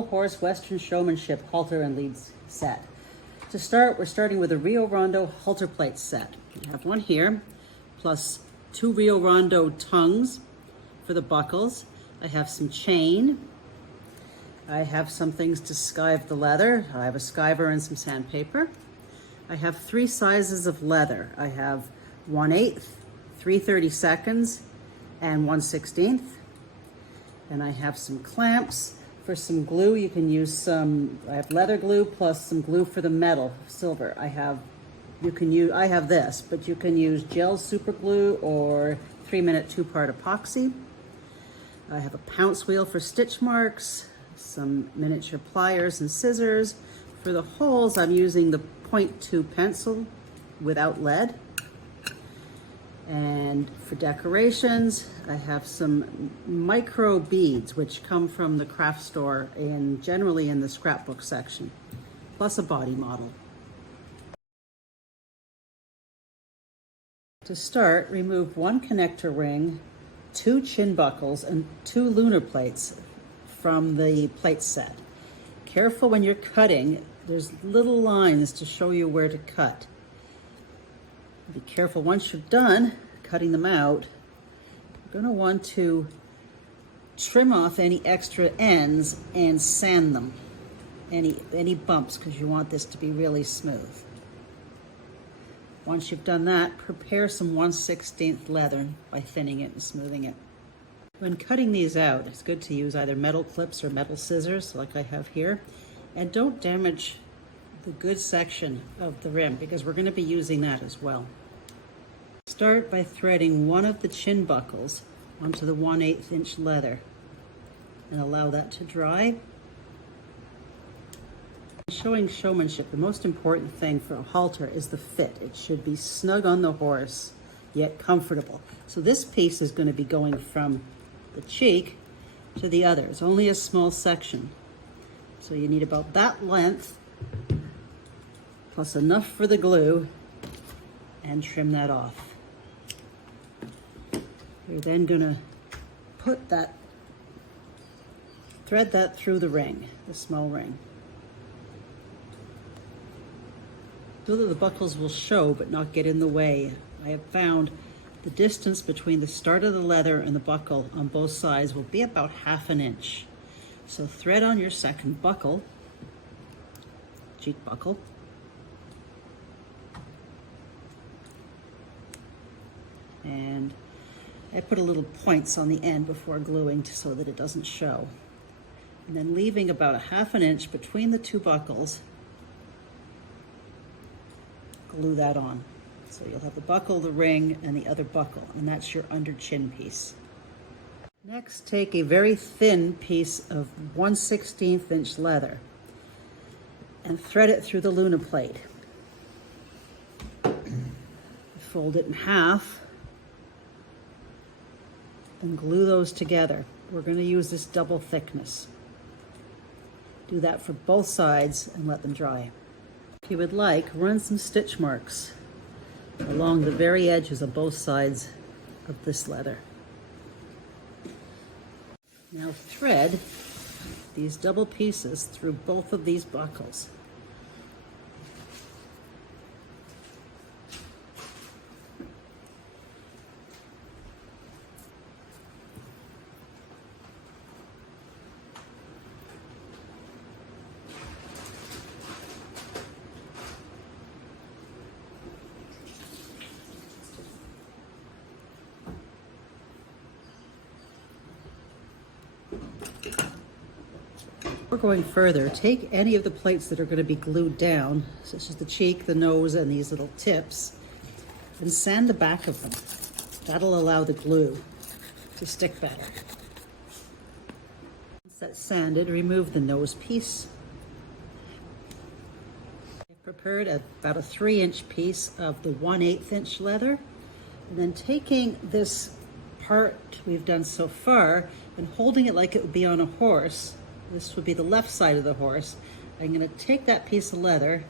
Model Horse Western Showmanship halter and leads set. To start, we're starting with a Rio Rondo halter plate set. We have one here, plus 2 Rio Rondo tongues for the buckles. I have some chain. I have some things to skive the leather. I have a skiver and some sandpaper. I have 3 sizes of leather. I have 1/8, 3/32, and 1/16. And I have some clamps. For some glue, you can use some, I have leather glue plus some glue for the metal, silver. I have this, but you can use gel super glue or 3-minute 2-part epoxy. I have a pounce wheel for stitch marks, some miniature pliers and scissors. For the holes, I'm using the 0.2 pencil without lead. And for decorations, I have some micro beads, which come from the craft store and generally in the scrapbook section, plus a body model. To start, remove 1 connector ring, 2 chin buckles, and 2 lunar plates from the plate set. Careful when you're cutting, there's little lines to show you where to cut. Be careful once you're done cutting them out. You're going to want to trim off any extra ends and sand them, any bumps, because you want this to be really smooth. Once you've done that, prepare some 1/16 leather by thinning it and smoothing it. When cutting these out, it's good to use either metal clips or metal scissors like I have here, and don't damage the good section of the rim because we're going to be using that as well. Start by threading one of the chin buckles onto the 1/8 inch leather and allow that to dry. Showing showmanship, the most important thing for a halter is the fit. It should be snug on the horse, yet comfortable. So this piece is going to be going from the cheek to the other. It's only a small section. So you need about that length, plus enough for the glue, and trim that off. You're then going to thread that through the ring, the small ring. So that the buckles will show but not get in the way. I have found the distance between the start of the leather and the buckle on both sides will be about 1/2 inch. So thread on your second buckle, cheek buckle, and I put a little points on the end before gluing so that it doesn't show. And then leaving about 1/2 inch between the 2 buckles, glue that on. So you'll have the buckle, the ring, and the other buckle, and that's your under chin piece. Next, take a very thin piece of 1/16 inch leather and thread it through the lunar plate. Fold it in half and glue those together. We're going to use this double thickness. Do that for both sides and let them dry. If you would like, run some stitch marks along the very edges of both sides of this leather. Now thread these double pieces through both of these buckles. We're going further. Take any of the plates that are going to be glued down, such as the cheek, the nose, and these little tips, and sand the back of them. That'll allow the glue to stick better. Once that's sanded, remove the nose piece. I've prepared about a 3-inch piece of the 1/8 inch leather, and then taking this part we've done so far and holding it like it would be on a horse. This would be the left side of the horse. I'm going to take that piece of leather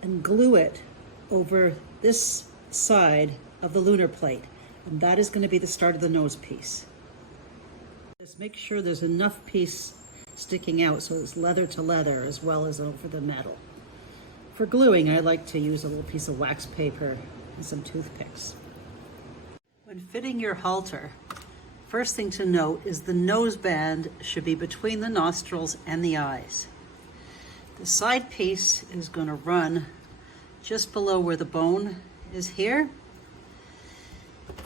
and glue it over this side of the lunar plate. And that is going to be the start of the nose piece. This Make sure there's enough piece sticking out so it's leather to leather as well as over the metal. For gluing, I like to use a little piece of wax paper and some toothpicks. When fitting your halter, first thing to note is the noseband should be between the nostrils and the eyes. The side piece is going to run just below where the bone is here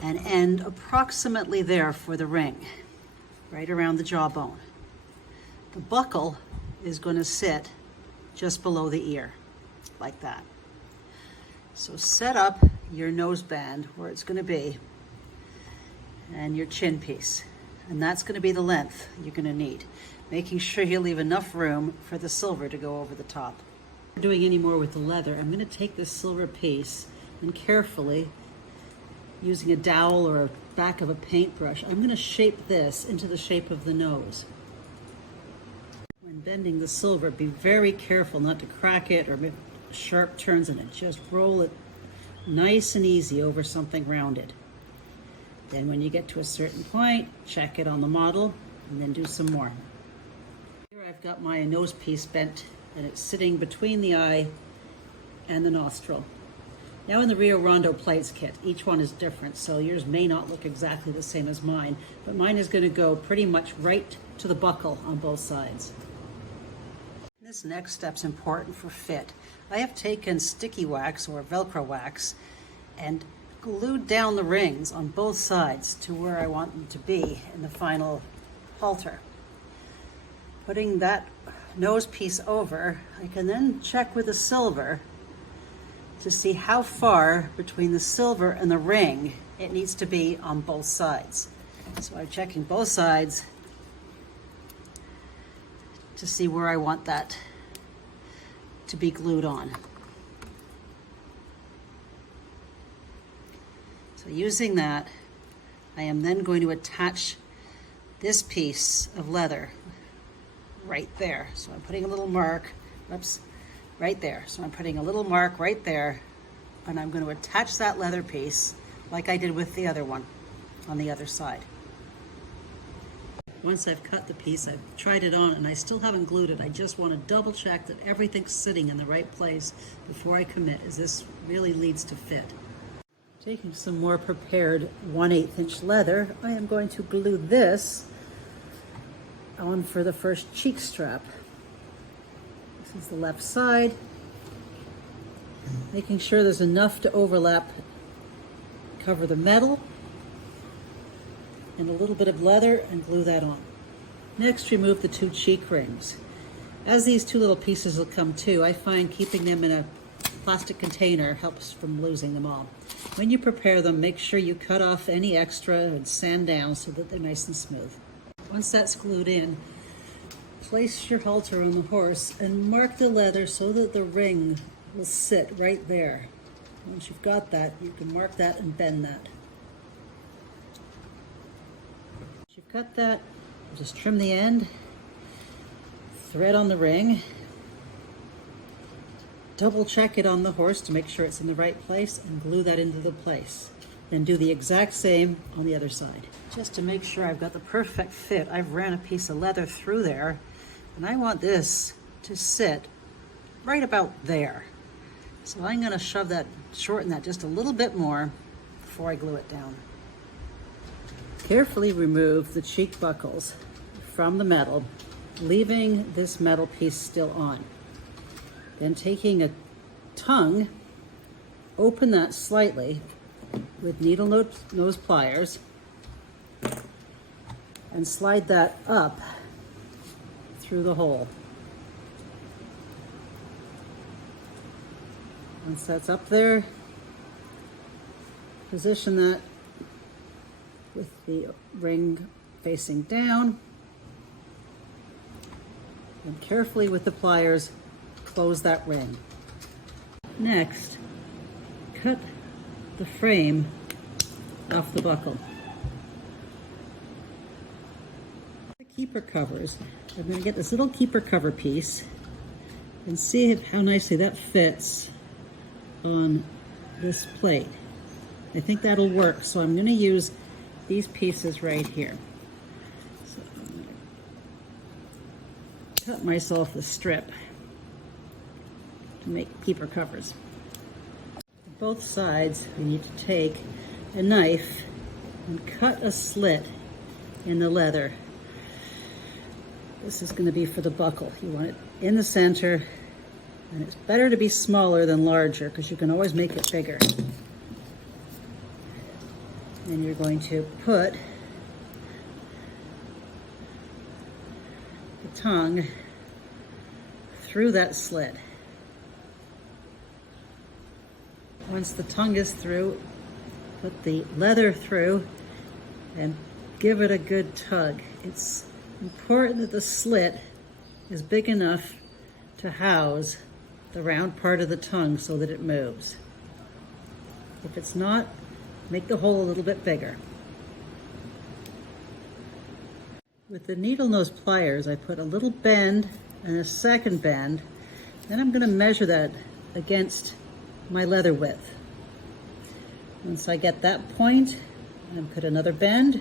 and end approximately there for the ring, right around the jawbone. The buckle is going to sit just below the ear, like that. So set up your noseband where it's going to be and your chin piece. And that's going to be the length you're going to need, making sure you leave enough room for the silver to go over the top. If we're doing any more with the leather, I'm going to take this silver piece and carefully, using a dowel or a back of a paintbrush, I'm going to shape this into the shape of the nose. When bending the silver, be very careful not to crack it or make sharp turns in it. Just roll it nice and easy over something rounded. Then when you get to a certain point, check it on the model and then do some more. Here I've got my nose piece bent and it's sitting between the eye and the nostril. Now in the Rio Rondo plates kit, each one is different, so yours may not look exactly the same as mine, but mine is going to go pretty much right to the buckle on both sides. This next step's important for fit. I have taken sticky wax or Velcro wax and glued down the rings on both sides to where I want them to be in the final halter. Putting that nose piece over, I can then check with the silver to see how far between the silver and the ring it needs to be on both sides. So I'm checking both sides to see where I want that to be glued on. So using that, I am then going to attach this piece of leather right there. So I'm putting a little mark, oops, right there. So I'm putting a little mark right there, and I'm going to attach that leather piece like I did with the other one on the other side. Once I've cut the piece, I've tried it on and I still haven't glued it. I just want to double check that everything's sitting in the right place before I commit, as this really leads to fit. Taking some more prepared 1/8 inch leather, I am going to glue this on for the first cheek strap. This is the left side, making sure there's enough to overlap, cover the metal, and a little bit of leather, and glue that on. Next, remove the 2 cheek rings. As these 2 little pieces will come too, I find keeping them in a plastic container helps from losing them all. When you prepare them, make sure you cut off any extra and sand down so that they're nice and smooth. Once that's glued in, place your halter on the horse and mark the leather so that the ring will sit right there. Once you've got that, you can mark that and bend that. Once you've got that, just trim the end, thread on the ring, double check it on the horse to make sure it's in the right place, and glue that into the place. Then do the exact same on the other side. Just to make sure I've got the perfect fit, I've ran a piece of leather through there, and I want this to sit right about there. So I'm going to shorten that just a little bit more before I glue it down. Carefully remove the cheek buckles from the metal, leaving this metal piece still on. Then taking a tongue, open that slightly with needle nose pliers and slide that up through the hole. Once that's up there, position that with the ring facing down, and carefully with the pliers close that ring. Next, cut the frame off the buckle. The keeper covers, I'm going to get this little keeper cover piece and see how nicely that fits on this plate. I think that'll work, so I'm going to use these pieces right here. So I'm Cut myself a strip to make keeper covers. Both sides, we need to take a knife and cut a slit in the leather. This is going to be for the buckle. You want it in the center, and it's better to be smaller than larger because you can always make it bigger. And you're going to put the tongue through that slit. Once the tongue is through, put the leather through and give it a good tug. It's important that the slit is big enough to house the round part of the tongue so that it moves. If it's not, make the hole a little bit bigger. With the needle nose pliers, I put a little bend and a second bend. Then I'm going to measure that against my leather width. Once I get that point, I put another bend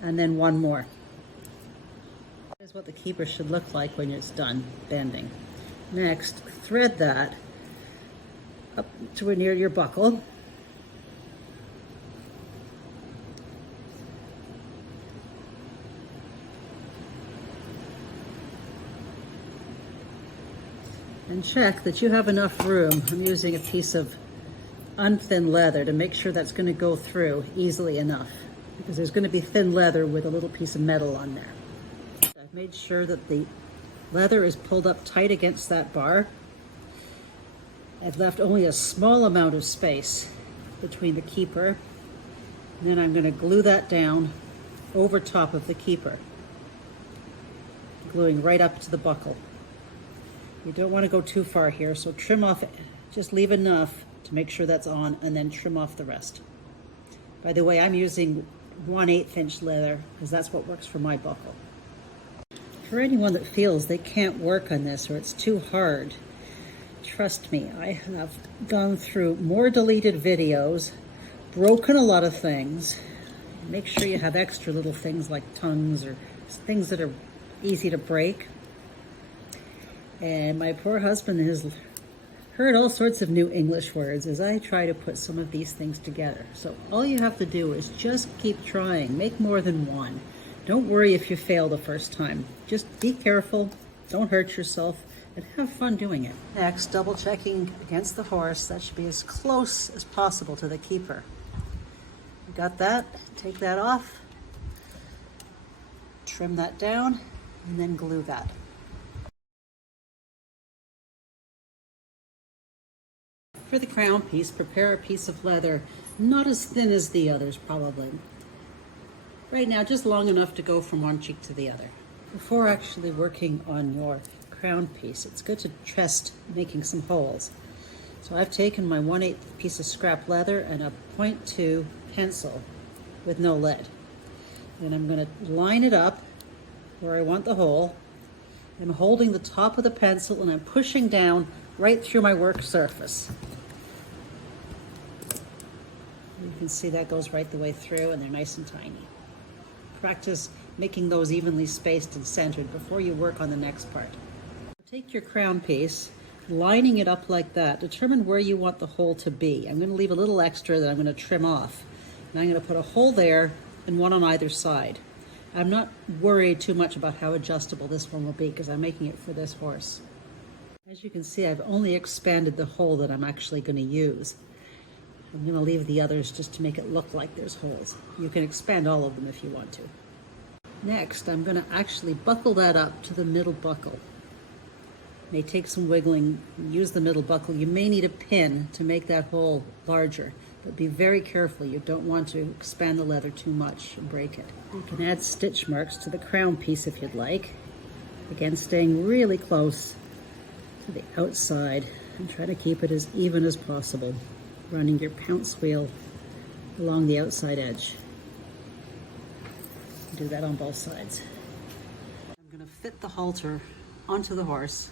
and then one more. That is what the keeper should look like when it's done bending. Next, thread that up to near your buckle. And check that you have enough room. I'm using a piece of unthin leather to make sure that's going to go through easily enough, because there's going to be thin leather with a little piece of metal on there. I've made sure that the leather is pulled up tight against that bar. I've left only a small amount of space between the keeper, and then I'm going to glue that down over top of the keeper, gluing right up to the buckle. You don't want to go too far here, so trim off, just leave enough to make sure that's on, and then trim off the rest. By the way, I'm using 1/8 inch leather because that's what works for my buckle. For anyone that feels they can't work on this or it's too hard, trust me, I have gone through more deleted videos, broken a lot of things. Make sure you have extra little things like tongues or things that are easy to break. And my poor husband has heard all sorts of new English words as I try to put some of these things together. So all you have to do is just keep trying. Make more than one. Don't worry if you fail the first time. Just be careful, don't hurt yourself, and have fun doing it. Next, double checking against the horse. That should be as close as possible to the keeper. You got that? Take that off, trim that down, and then glue that. For the crown piece, prepare a piece of leather not as thin as the others probably. Right now, just long enough to go from one cheek to the other. Before actually working on your crown piece, it's good to test making some holes. So I've taken my 1/8 piece of scrap leather and a 0.2 pencil with no lead. And I'm going to line it up where I want the hole. I'm holding the top of the pencil and I'm pushing down right through my work surface. You can see that goes right the way through, and they're nice and tiny. Practice making those evenly spaced and centered before you work on the next part. Take your crown piece, lining it up like that. Determine where you want the hole to be. I'm going to leave a little extra that I'm going to trim off. And I'm going to put a hole there and one on either side. I'm not worried too much about how adjustable this one will be because I'm making it for this horse. As you can see, I've only expanded the hole that I'm actually going to use. I'm going to leave the others just to make it look like there's holes. You can expand all of them if you want to. Next, I'm going to actually buckle that up to the middle buckle. It may take some wiggling. Use the middle buckle. You may need a pin to make that hole larger, but be very careful. You don't want to expand the leather too much and break it. You can add stitch marks to the crown piece if you'd like. Again, staying really close to the outside and try to keep it as even as possible, running your pounce wheel along the outside edge. Do that on both sides. I'm going to fit the halter onto the horse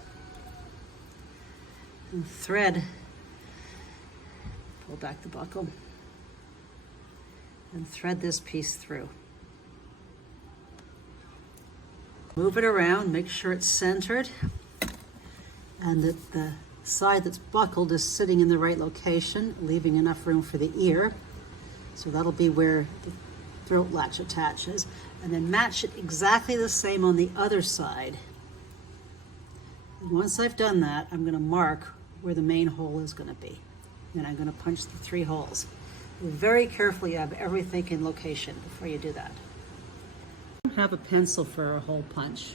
and thread, pull back the buckle, and thread this piece through. Move it around, make sure it's centered, and that the side that's buckled is sitting in the right location, leaving enough room for the ear. So that'll be where the throat latch attaches. And then match it exactly the same on the other side. And once I've done that, I'm going to mark where the main hole is going to be. Then I'm going to punch the 3 holes. Very carefully have everything in location before you do that. Have a pencil for a hole punch.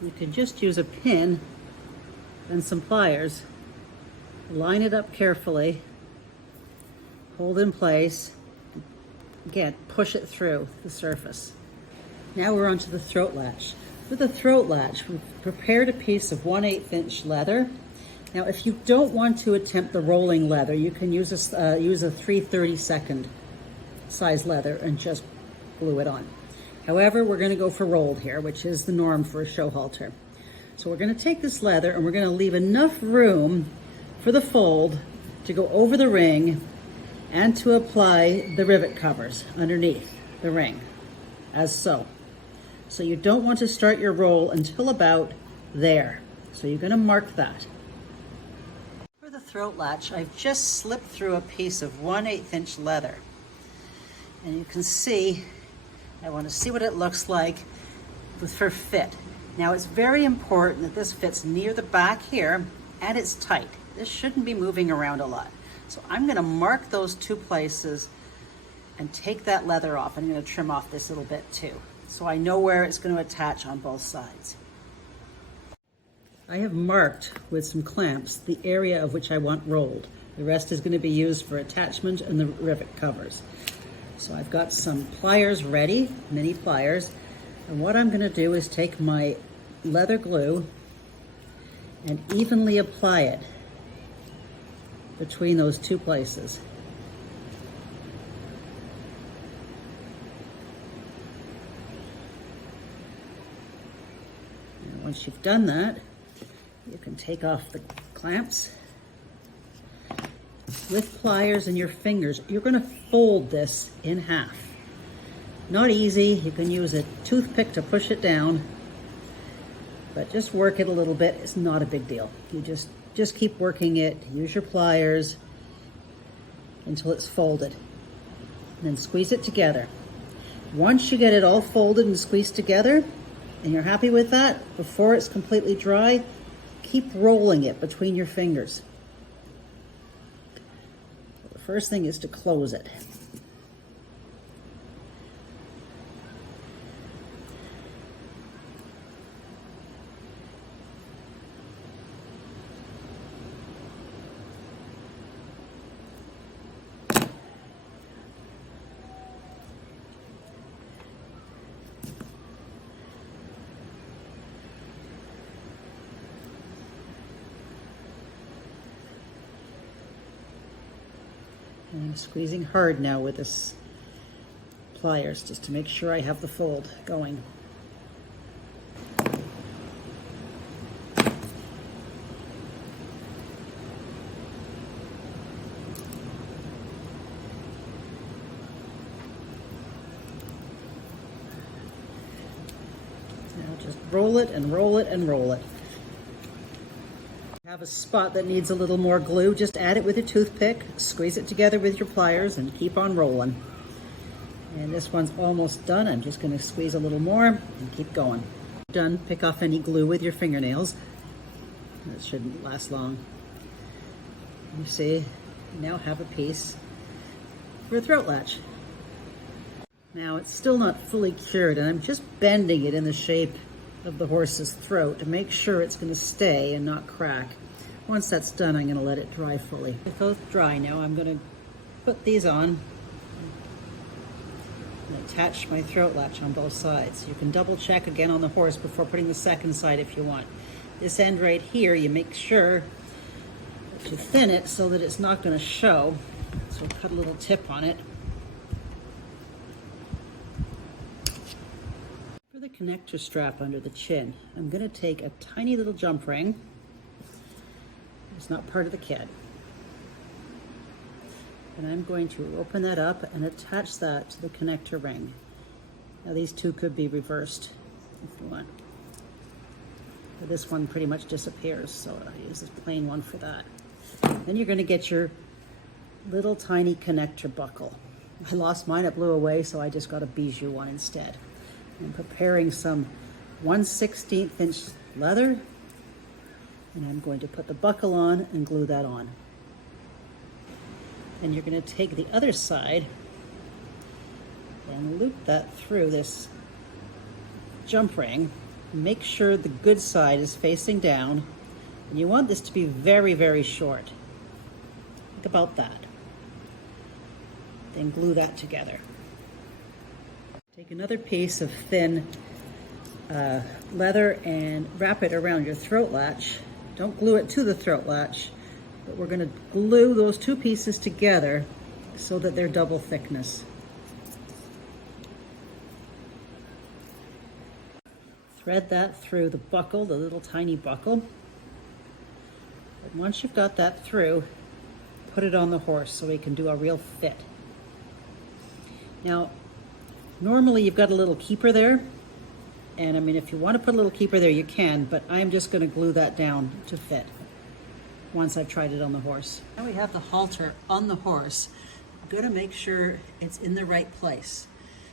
You can just use a pin and some pliers. Line it up carefully, hold in place, again, push it through the surface. Now we're onto the throat latch. For the throat latch, we've prepared a piece of 1/8 inch leather. Now, if you don't want to attempt the rolling leather, you can use a 3/32 size leather and just glue it on. However, we're going to go for rolled here, which is the norm for a show halter. So we're going to take this leather and we're going to leave enough room for the fold to go over the ring and to apply the rivet covers underneath the ring, as so. So you don't want to start your roll until about there. So you're going to mark that. For the throat latch, I've just slipped through a piece of 1/8 inch leather. And you can see, I want to see what it looks like for fit. Now it's very important that this fits near the back here and it's tight. This shouldn't be moving around a lot. So I'm going to mark those 2 places and take that leather off. I'm going to trim off this little bit too, so I know where it's going to attach on both sides. I have marked with some clamps the area of which I want rolled. The rest is going to be used for attachment and the rivet covers. So I've got some pliers ready, mini pliers, and what I'm going to do is take my leather glue and evenly apply it between those 2 places. And once you've done that, you can take off the clamps. With pliers and your fingers, you're going to fold this in half. Not easy. You can use a toothpick to push it down, but just work it a little bit. It's not a big deal. You just keep working it. Use your pliers until it's folded. And then squeeze it together. Once you get it all folded and squeezed together, and you're happy with that, before it's completely dry, keep rolling it between your fingers. So the first thing is to close it. And I'm squeezing hard now with this pliers just to make sure I have the fold going. Now just roll it and roll it and roll it. Have a spot that needs a little more glue, just add it with a toothpick, squeeze it together with your pliers, and keep on rolling. And this one's almost done. I'm just going to squeeze a little more and keep going. Done, pick off any glue with your fingernails. That shouldn't last long. You see, you now have a piece for a throat latch. Now it's still not fully cured, and I'm just bending it in the shape of the horse's throat to make sure it's going to stay and not crack. Once that's done, I'm going to let it dry fully. They're both dry now. I'm going to put these on and attach my throat latch on both sides. You can double check again on the horse before putting the second side if you want. This end right here, you make sure that you thin it so that it's not going to show. So cut a little tip on it. For the connector strap under the chin, I'm going to take a tiny little jump ring. It's not part of the kit. And I'm going to open that up and attach that to the connector ring. Now these two could be reversed if you want. But this one pretty much disappears, so I use this plain one for that. Then you're going to get your little tiny connector buckle. I lost mine, it blew away, so I just got a bijou one instead. I'm preparing some 1/16 inch leather, and I'm going to put the buckle on and glue that on. And you're going to take the other side and loop that through this jump ring. Make sure the good side is facing down, and you want this to be very, very short. Think about that. Then glue that together. Take another piece of thin leather and wrap it around your throat latch. Don't glue it to the throat latch, but we're going to glue those two pieces together so that they're double thickness. Thread that through the buckle, the little tiny buckle. But once you've got that through, put it on the horse so we can do a real fit. Now, normally you've got a little keeper there, and I mean, if you want to put a little keeper there, you can, but I'm just going to glue that down to fit once I've tried it on the horse. Now we have the halter on the horse. I'm going to make sure it's in the right place.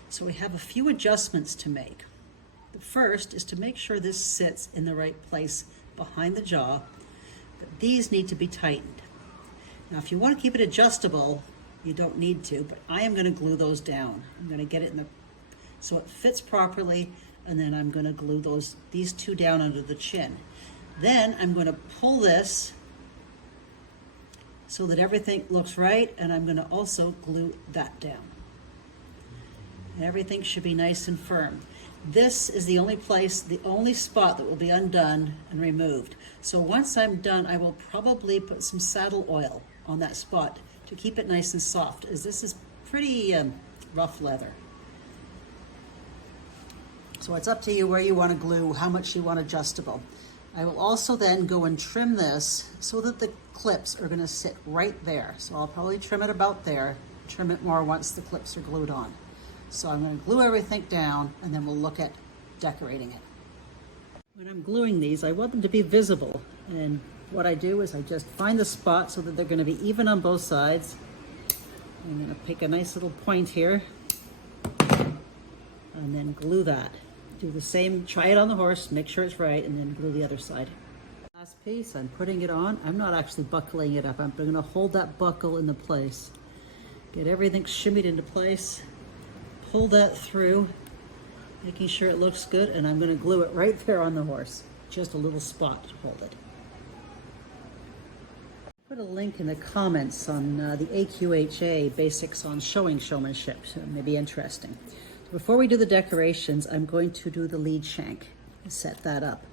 So we have a few adjustments to make. The first is to make sure this sits in the right place behind the jaw, but these need to be tightened. Now, if you want to keep it adjustable, you don't need to, but I am going to glue those down. I'm going to get it in the so it fits properly, and then I'm going to glue these two down under the chin. Then I'm going to pull this so that everything looks right, and I'm going to also glue that down. And everything should be nice and firm. This is the only place, the only spot that will be undone and removed. So once I'm done, I will probably put some saddle oil on that spot to keep it nice and soft, as this is pretty rough leather. So it's up to you where you want to glue, how much you want adjustable. I will also then go and trim this so that the clips are going to sit right there. So I'll probably trim it about there, trim it more once the clips are glued on. So I'm going to glue everything down, and then we'll look at decorating it. When I'm gluing these, I want them to be visible. And what I do is I just find the spot so that they're going to be even on both sides. I'm going to pick a nice little point here and then glue that. Do the same, try it on the horse, make sure it's right, and then glue the other side. Last piece, I'm putting it on. I'm not actually buckling it up. I'm going to hold that buckle into place. Get everything shimmied into place. Pull that through, making sure it looks good, and I'm going to glue it right there on the horse. Just a little spot to hold it. Put a link in the comments on the AQHA Basics on Showing Showmanship, so it may be interesting. Before we do the decorations, I'm going to do the lead shank and set that up.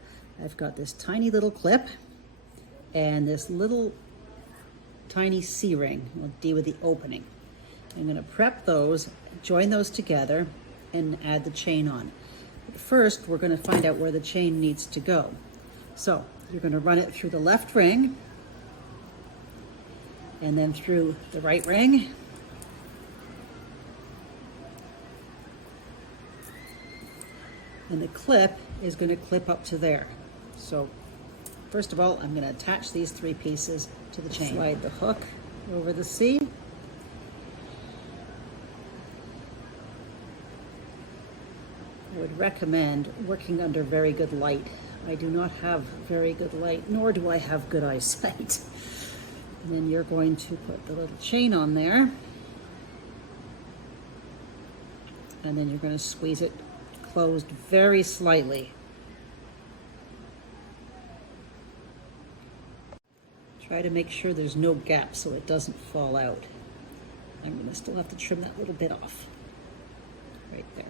I've got this tiny little clip and this little tiny C-ring. We'll deal with the opening. I'm going to prep those, join those together, and add the chain on. But first, we're going to find out where the chain needs to go. So you're going to run it through the left ring, and then through the right ring, and the clip is going to clip up to there. So first of all, I'm going to attach these three pieces to the chain. Slide the hook over the C. I would recommend working under very good light. I do not have very good light, nor do I have good eyesight. And then you're going to put the little chain on there, and then you're going to squeeze it closed very slightly. Try to make sure there's no gap so it doesn't fall out. I'm going to still have to trim that little bit off right there.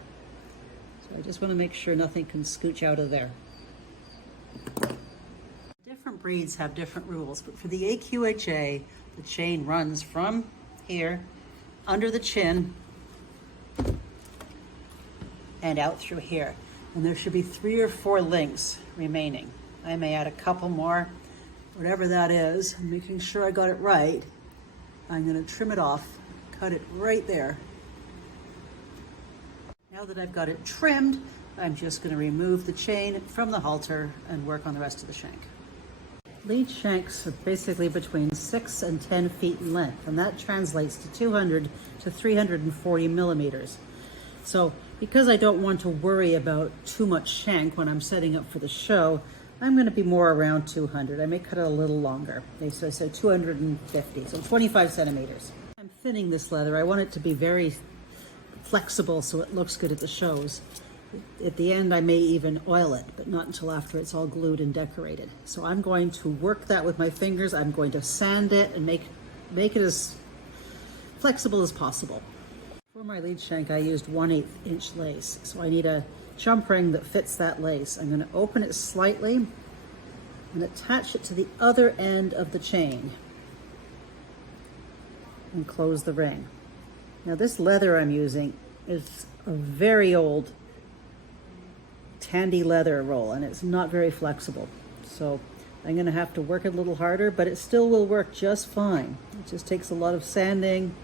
So I just want to make sure nothing can scooch out of there. Different breeds have different rules, but for the AQHA, the chain runs from here, under the chin, and out through here. And there should be 3 or 4 links remaining. I may add a couple more, whatever that is. I'm making sure I got it right. I'm going to trim it off, cut it right there. Now that I've got it trimmed, I'm just going to remove the chain from the halter and work on the rest of the shank. Lead shanks are basically between 6 and 10 feet in length, and that translates to 200 to 340 millimeters. So because I don't want to worry about too much shank when I'm setting up for the show, I'm going to be more around 200. I may cut it a little longer. So I said 250, so 25 centimeters. I'm thinning this leather. I want it to be very flexible so it looks good at the shows. At the end, I may even oil it, but not until after it's all glued and decorated. So I'm going to work that with my fingers. I'm going to sand it and make it as flexible as possible. For my lead shank, I used 1/8 inch lace. So I need a jump ring that fits that lace. I'm going to open it slightly and attach it to the other end of the chain and close the ring. Now this leather I'm using is a very old tandy leather roll, and it's not very flexible. So I'm going to have to work it a little harder, but it still will work just fine. It just takes a lot of sanding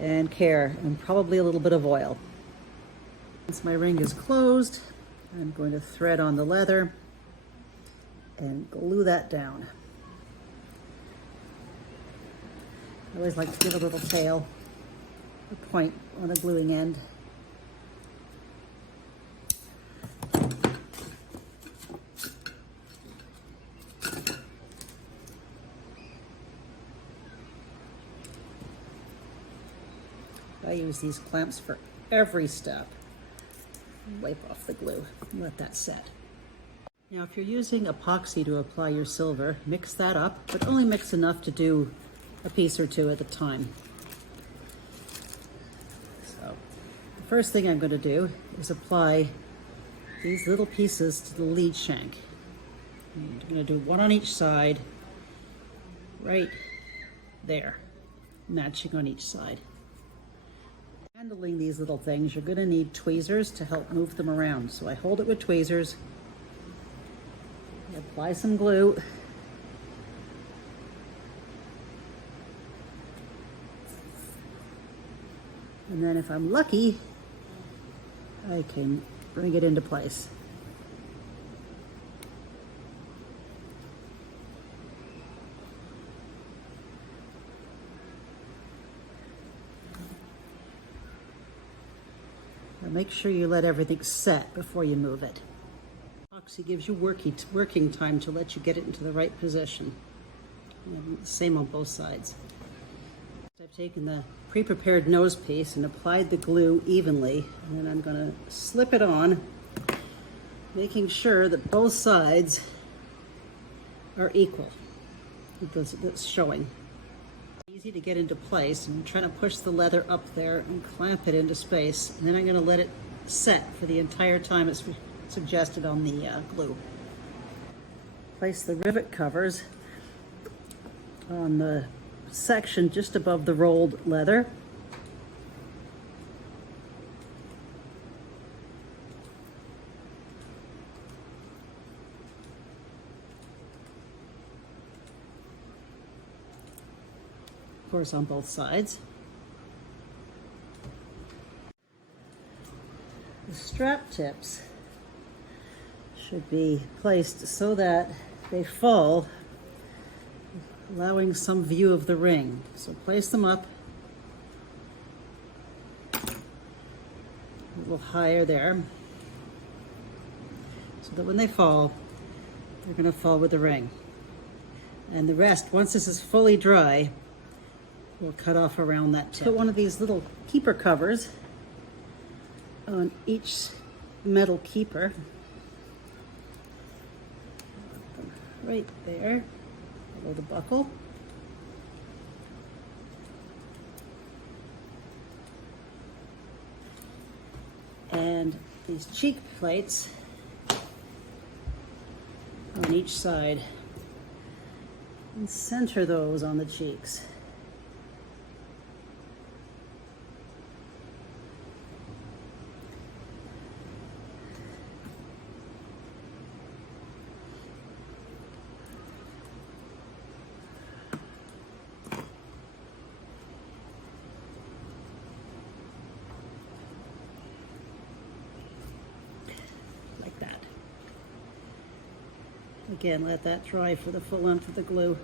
and care and probably a little bit of oil. Once my ring is closed, I'm going to thread on the leather and glue that down. I always like to give a little tail, a point on the gluing end. I use these clamps for every step. Wipe off the glue and let that set. Now if you're using epoxy to apply your silver, mix that up, but only mix enough to do a piece or two at a time. So the first thing I'm going to do is apply these little pieces to the lead shank. I'm going to do one on each side, right there, matching on each side. Handling these little things, you're going to need tweezers to help move them around. So I hold it with tweezers, apply some glue, and then if I'm lucky, I can bring it into place. Make sure you let everything set before you move it. Epoxy gives you working time to let you get it into the right position. And same on both sides. I've taken the pre-prepared nose piece and applied the glue evenly, and then I'm going to slip it on, making sure that both sides are equal. That's showing. Easy to get into place. I'm trying to push the leather up there and clamp it into space, and then I'm going to let it set for the entire time it's suggested on the glue. Place the rivet covers on the section just above the rolled leather. Of course, on both sides. The strap tips should be placed so that they fall, allowing some view of the ring. So place them up a little higher there, so that when they fall, they're going to fall with the ring. And the rest, once this is fully dry, we'll cut off around that tip. Put one of these little keeper covers on each metal keeper. Right there, below the buckle. And these cheek plates on each side. And center those on the cheeks. again, let that dry for the full length of the glue.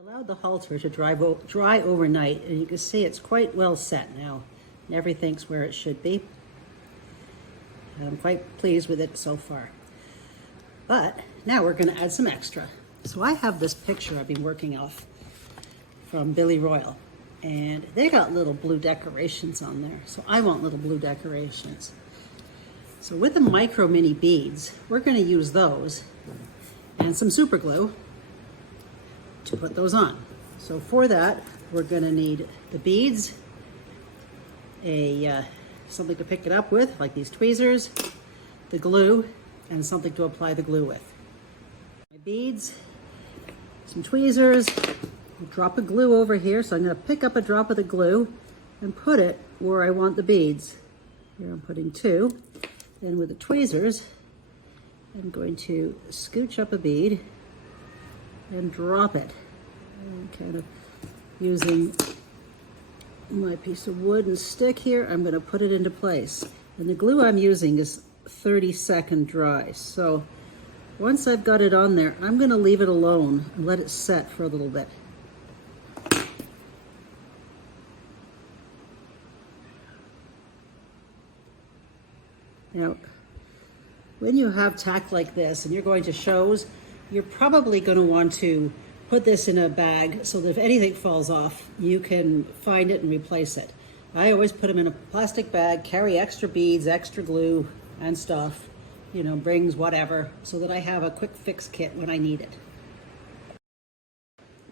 Allowed the halter to dry overnight, and you can see it's quite well set now. And everything's where it should be. I'm quite pleased with it so far. But now we're going to add some extra. So I have this picture I've been working off from Billy Royal, and they got little blue decorations on there. So I want little blue decorations. So with the micro mini beads, we're going to use those and some super glue to put those on. So for that, we're going to need the beads, something to pick it up with, like these tweezers, the glue, and something to apply the glue with. My beads, some tweezers, a drop of glue over here. So I'm going to pick up a drop of the glue and put it where I want the beads. Here I'm putting 2. Then with the tweezers, I'm going to scooch up a bead and drop it. And kind of using my piece of wood and stick here, I'm going to put it into place. And the glue I'm using is 30-second dry. So once I've got it on there, I'm going to leave it alone and let it set for a little bit. Now, when you have tack like this and you're going to shows, you're probably going to want to put this in a bag so that if anything falls off, you can find it and replace it. I always put them in a plastic bag, carry extra beads, extra glue and stuff, you know, rings, whatever, so that I have a quick fix kit when I need it.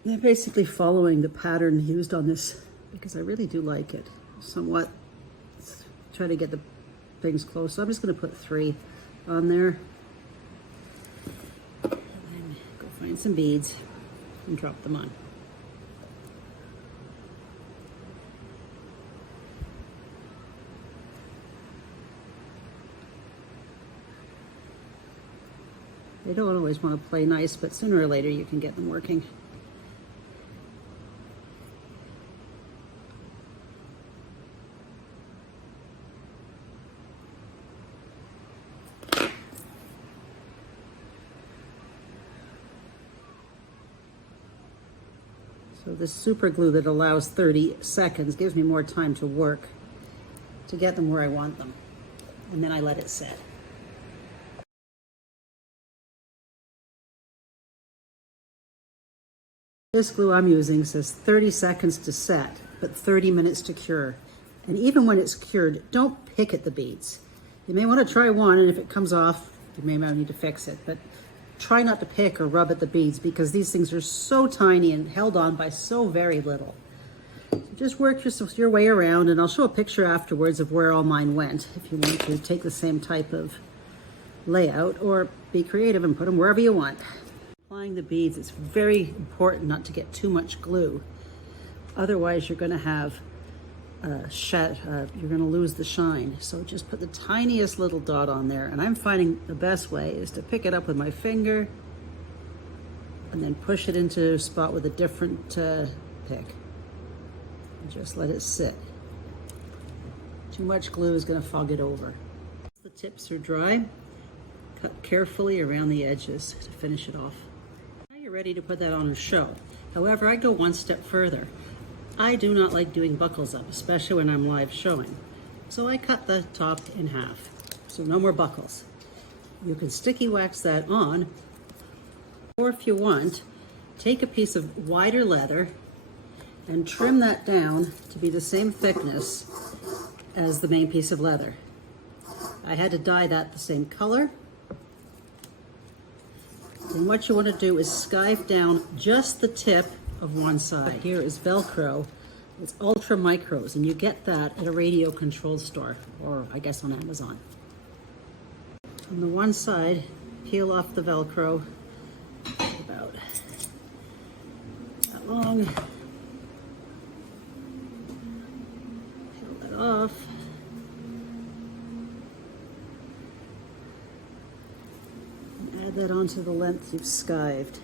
I'm basically following the pattern used on this because I really do like it. Somewhat try to get the things close. So I'm just going to put 3 on there. And then go find some beads and drop them on. They don't always want to play nice, but sooner or later you can get them working. So this super glue that allows 30 seconds gives me more time to work to get them where I want them. And then I let it set. This glue I'm using says 30 seconds to set, but 30 minutes to cure. And even when it's cured, don't pick at the beads. You may want to try one, and if it comes off, you may not need to fix it, but try not to pick or rub at the beads because these things are so tiny and held on by so very little. So just work your way around, and I'll show a picture afterwards of where all mine went if you want to take the same type of layout or be creative and put them wherever you want. Applying the beads, it's very important not to get too much glue. Otherwise, you're going to have you're going to lose the shine. So just put the tiniest little dot on there, and I'm finding the best way is to pick it up with my finger and then push it into a spot with a different pick and just let it sit. Too much glue is going to fog it over. The tips are dry. Cut carefully around the edges to finish it off. Now you're ready to put that on a show. However, I go one step further. I do not like doing buckles up, especially when I'm live showing. So I cut the top in half, so no more buckles. You can sticky wax that on, or if you want, take a piece of wider leather and trim that down to be the same thickness as the main piece of leather. I had to dye that the same color. And what you want to do is skive down just the tip of one side. Here is Velcro. It's ultra micros, and you get that at a radio control store, or I guess on Amazon. On the one side, peel off the Velcro, about that long. Peel that off. And add that onto the length you've skived.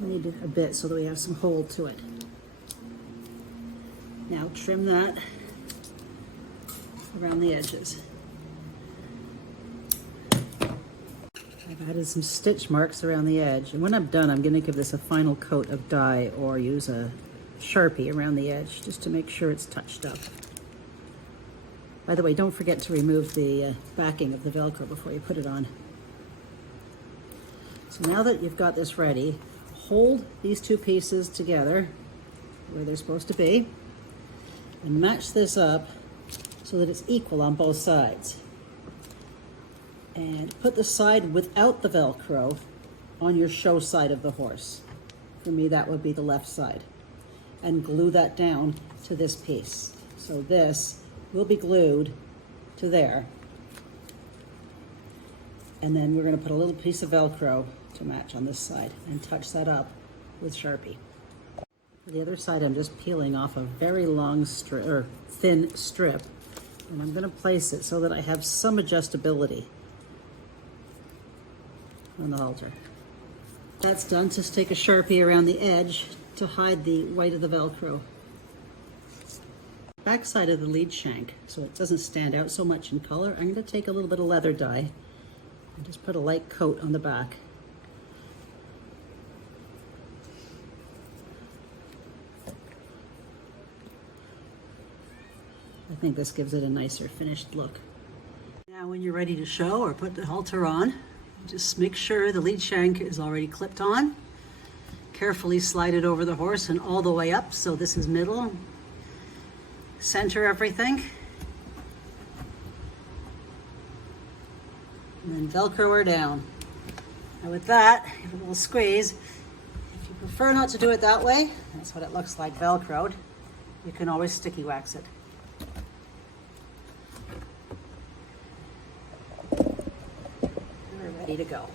We need it a bit so that we have some hold to it. Now trim that around the edges. Add added some stitch marks around the edge. And when I'm done, I'm gonna give this a final coat of dye or use a Sharpie around the edge just to make sure it's touched up. By the way, don't forget to remove the backing of the Velcro before you put it on. So now that you've got this ready, hold these two pieces together where they're supposed to be and match this up so that it's equal on both sides. And put the side without the Velcro on your show side of the horse. For me, that would be the left side. And glue that down to this piece. So this will be glued to there. And then we're gonna put a little piece of Velcro to match on this side and touch that up with Sharpie. For the other side, I'm just peeling off a very long strip, or thin strip, and I'm gonna place it so that I have some adjustability on the halter. That's done. Just take a Sharpie around the edge to hide the white of the Velcro. Back side of the lead shank, so it doesn't stand out so much in color, I'm going to take a little bit of leather dye and just put a light coat on the back. I think this gives it a nicer finished look. Now when you're ready to show or put the halter on, just make sure the lead shank is already clipped on. Carefully slide it over the horse and all the way up, so this is middle. Center everything. And then Velcro her down. Now with that, give it a little squeeze. If you prefer not to do it that way, that's what it looks like Velcroed, you can always sticky wax it. We're ready to go.